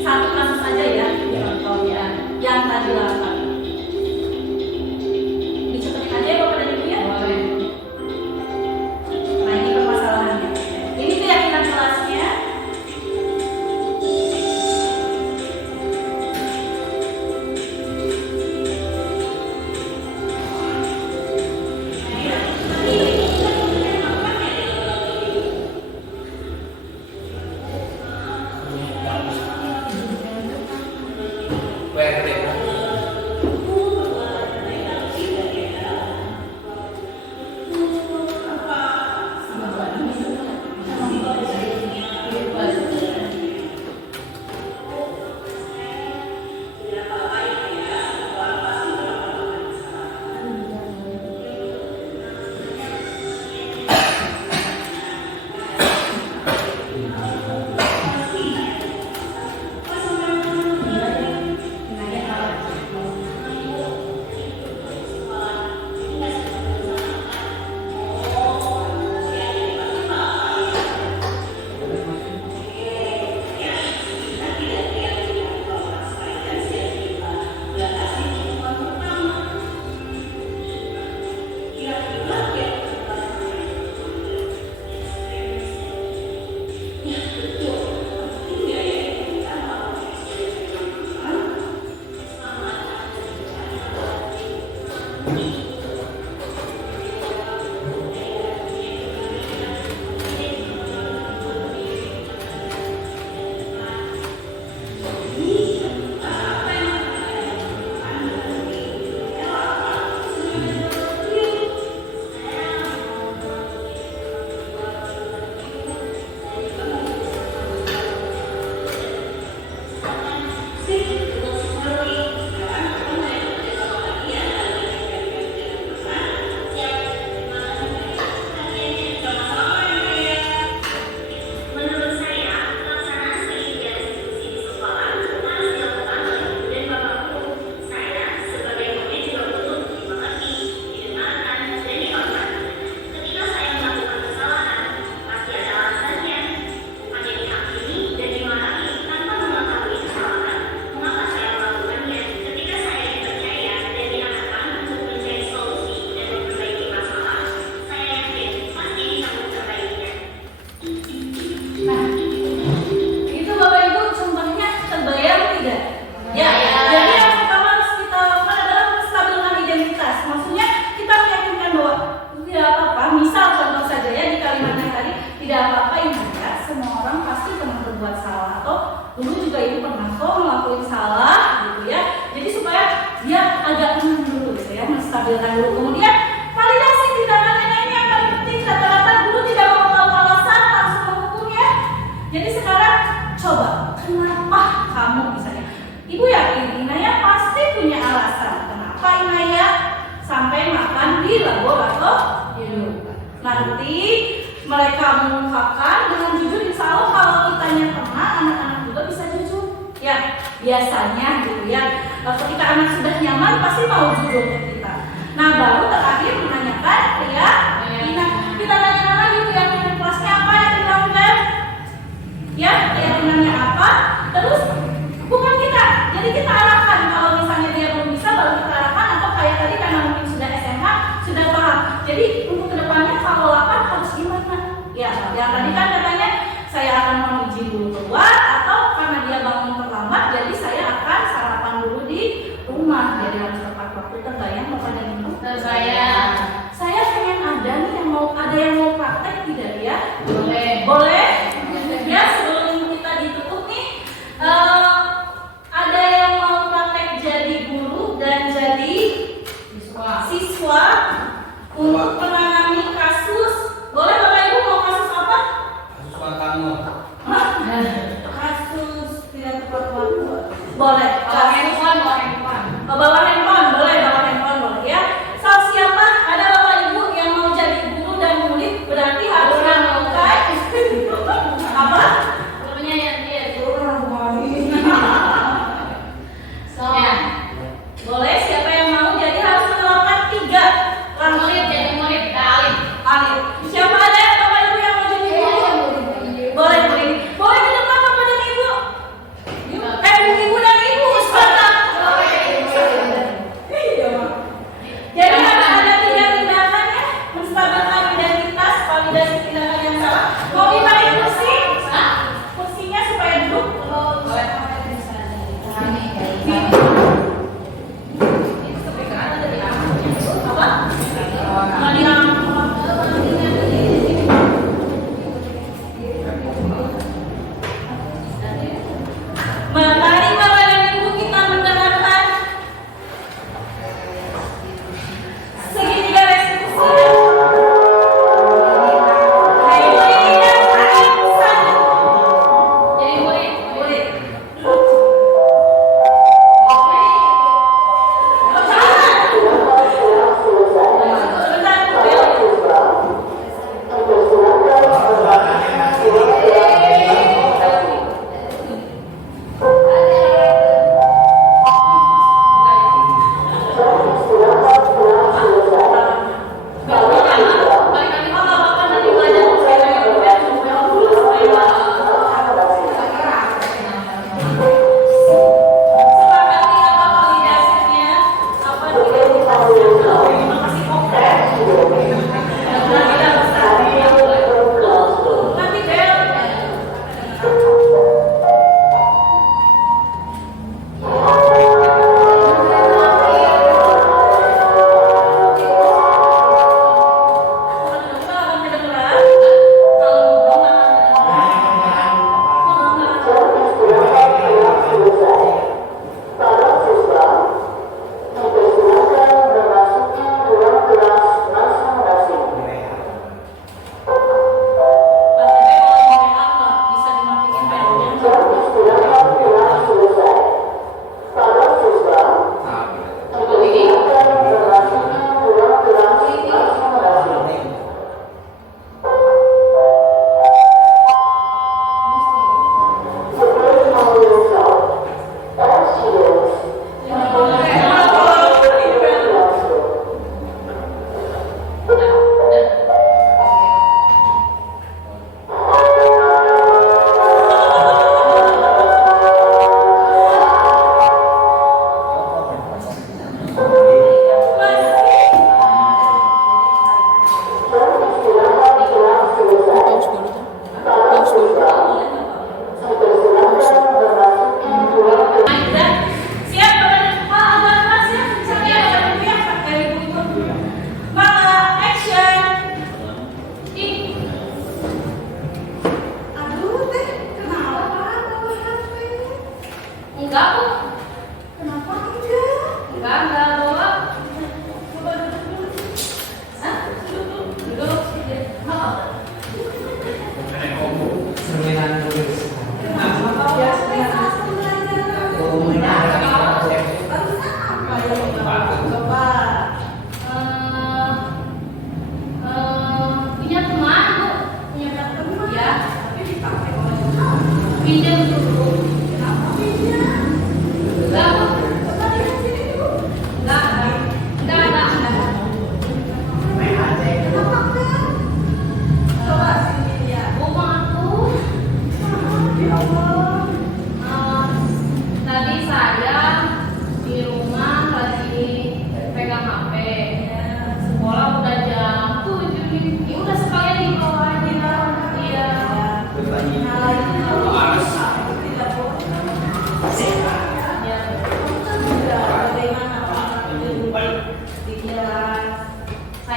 Satu kasus aja ya, contohnya yang tadi lakukan. Dicepetin aja ya Bapak dan Ibu ya. Nah ini Nanti mereka mengungkapkan dengan jujur, insya Allah kalau kitanya tenang, anak-anak juga bisa jujur. Ya, biasanya gitu ya. Ketika anak sudah nyaman pasti mau jujur ke kita. Nah, baru terakhir menanyakan ya, kita nanya lagi keyakinan kelasnya apa yang dilakukan? Ya, keyakinannya apa? Terus bukan kita, jadi kita arahkan. Kalau misalnya dia belum bisa, baru kita arahkan. Atau kayak tadi karena mungkin sudah SMA, sudah paham. Jadi untuk kedepannya kalau lapar harus gimana? Ya, yang tadi kan katanya saya akan mau izin dulu keluar, atau karena dia bangun terlambat, jadi saya akan sarapan dulu di rumah. Jadi harus tepat waktu. Terbayang Bapak dan Ibu? Terbayang. Saya pengen ada nih yang mau praktek tidak ya? Boleh. Boleh? Ya, sebelum kita ditutup nih, ada yang mau praktek jadi guru dan jadi siswa untuk menangani kasus. Boleh Bapak Ibu, mau kasus apa? Kasus kamu. Kasus tidak tepat waktu. Boleh. Bawa handphone. Bawa handphone, boleh. Bawa handphone, boleh ya. So, siapa? Ada Bapak Ibu yang mau jadi guru dan murid, berarti harus melakukan apa? Gurunya yang dia. So, Boleh, siapa yang mau? Jadi harus melakukan 3 langkah. murid jadi murid.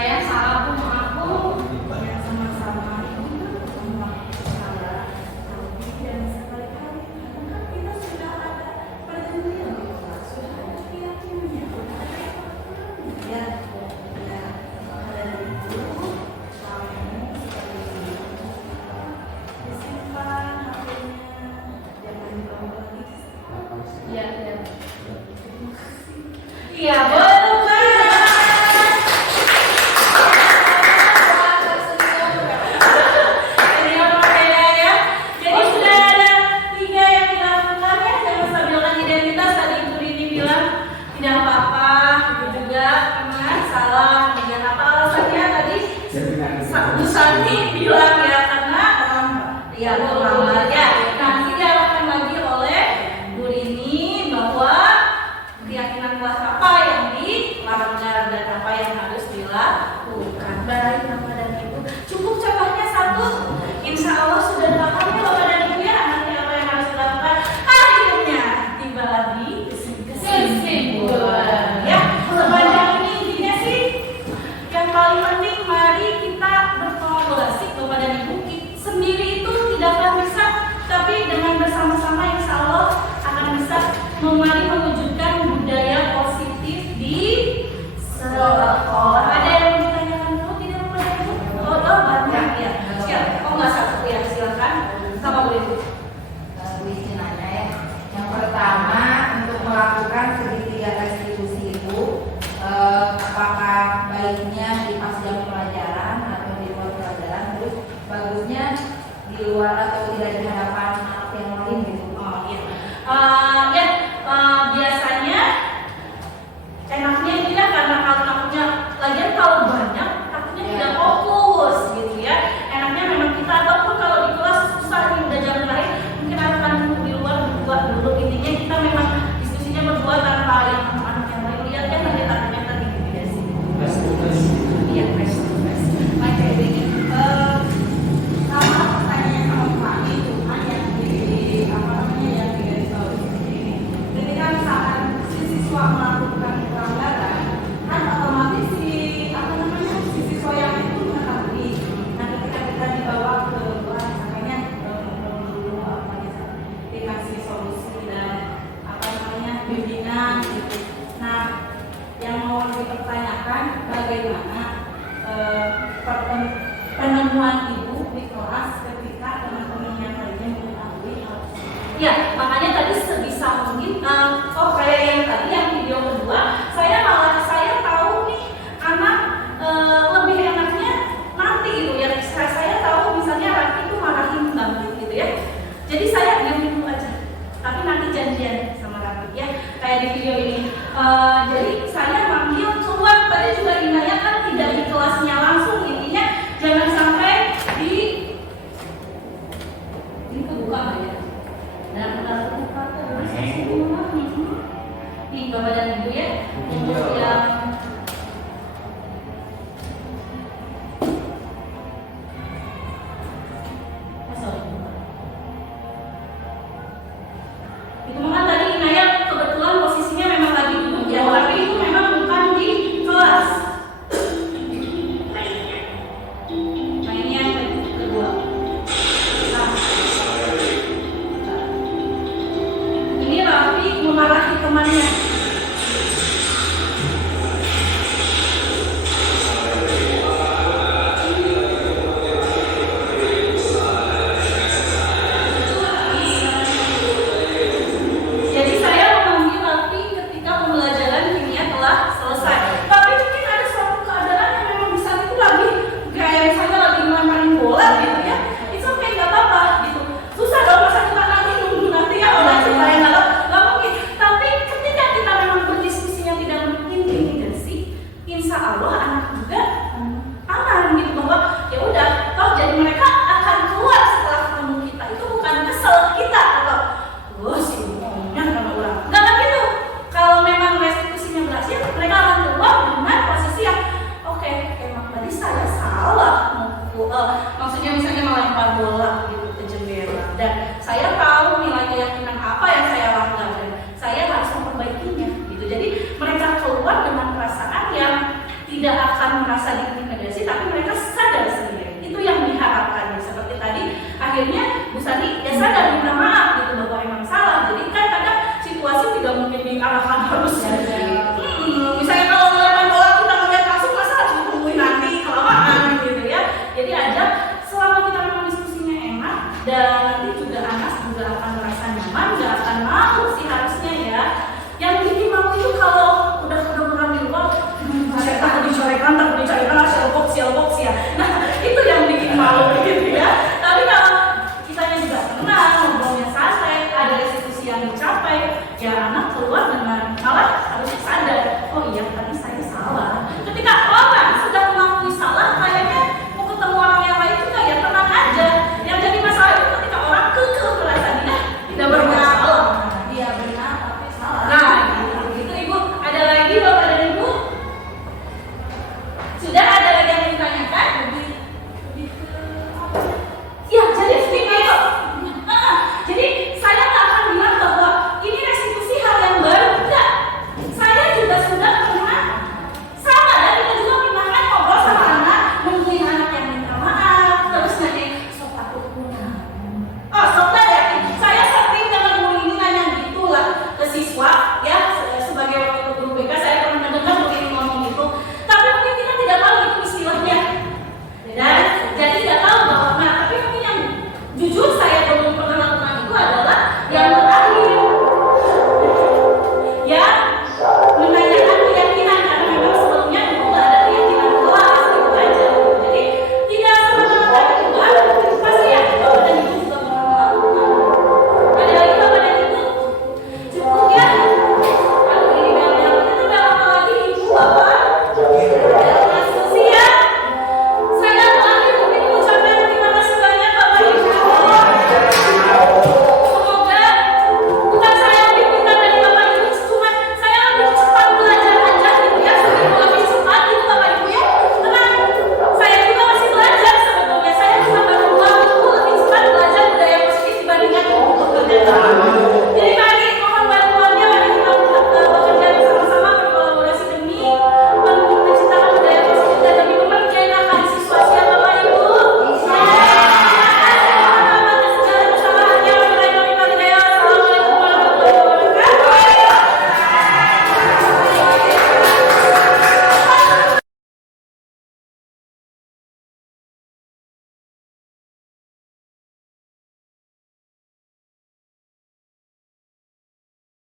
saya salah Bu, maaf Bu. Ya sama-sama itu semua salah. Tapi jangan sekali-kali karena kita sudah ada perjanjian, sudah ada keyakinannya, sudah ada keyakinannya. Ya, dan itu kamu sekali disimpan HP-nya, jangan dibawa lagi. Iya, iya. Iya, belum Mas. Senior berbeda ya. Jadi sudah ada 3 yang dilakukan ya dalam stabilkan identitas. Tadi Ibu Rini bilang tidak apa-apa, itu juga karena salah. Kemudian apa alasannya tadi? Bu Santi bilang ya karena ya terlambat ya. Nanti diarahkan lagi oleh Bu Rini bahwa keyakinan kelas apa yang dilanggar dan apa yang harus dilakukan. Baik Bapak dan Ibu, cukup contohnya satu. Insya Allah sudah paham ya Bapak dan Ibu ya nanti apa yang harus dilakukan. Akhirnya tiba di kesimpulan. Ya, sepanjang ini intinya sih yang paling penting mari kita berkolaborasi Bapak dan Ibu. Sendiri itu tidak akan bisa, tapi dengan bersama-sama Insya Allah akan bisa mewujudkan budaya positif di sekolah. Ada yang ditanyakan dulu tidak Bapak dan Ibu? Oh banyak ya. Siap. Oh nggak satu ya, silakan. Sama Bu Ibu. Bu izin nanya ya. Yang pertama untuk melakukan segitiga restitusi itu, apakah baiknya di pas jam pelajaran atau di luar pelajaran? Terus bagusnya di luar atau tidak di hadapan anak yang lain gitu? Oh iya. Biasanya enaknya ini ya karena takutnya lagian kalau banyak takutnya tidak fokus gitu ya. Enaknya memang kita ataupun kalau di kelas susah nih udah jam lain mungkin akan di luar berdua dulu. Intinya kita memang diskusinya berdua tanpa yang anak yang lain lihat kan nanti takutnya terintimidasi. Iya, fresh. Baik kayak gini. Sama pertanyaan sama Pak itu yang di apa namanya yang di garis bawah ini. Ketika misalkan si siswa melakukan pelanggaran, kan otomatis si siswa yang itu mengetahui. Nah ketika kita dibawa ke luar, makanya dulu dikasih solusi dan apa namanya bimbingan gitu. Nah yang mau dipertanyakan bagaimana penemuan ibu di kelas ketika teman-teman yang lainnya mengetahui hal tersebut. Ya, makanya tadi sebisa mungkin, kayak yang tadi yang video kedua, saya tahu nih anak lebih enaknya nanti gitu ya. Saya tahu misalnya Rati itu marahin banget gitu ya. Jadi saya diam dulu aja, tapi nanti janjian sama Rati ya. Kayak di video ini. Jadi saya manggil keluar tadi juga Inaya kan tidak di kelasnya langsung, intinya jangan sampai ini kebuka ya. Dan terbuka terus semua nih Bapak dan Ibu ya. Untuk yang itu memang tadi Inaya kebetulan posisinya memang lagi duduk ya, tapi itu memang bukan di kelas. Nah ini yang kedua. Nah, ini Raffi memarahi temannya. Jadi saya memanggil Raffi ketika pembelajaran kimia telah selesai. Tapi mungkin ada suatu keadaan yang memang bisa itu lagi kayak misalnya lagi ngelemparin bola gitu ya. Itu oke nggak apa-apa gitu. Susah dong masa kita nanti nunggu nanti ya orang supaya nggak mungkin. Tapi ketika kita memang berdiskusinya tidak mengintimidasi, insya Allah anak juga aman gitu bahwa ya udah toh jadi mereka akan keluar setelah ketemu kita itu bukan kesel kita atau wah sih ngomongnya sama orang nggak gitu. Kalau memang restitusinya berhasil mereka akan keluar dengan posisi yang oke, emang tadi saya salah maksudnya misalnya melempar bola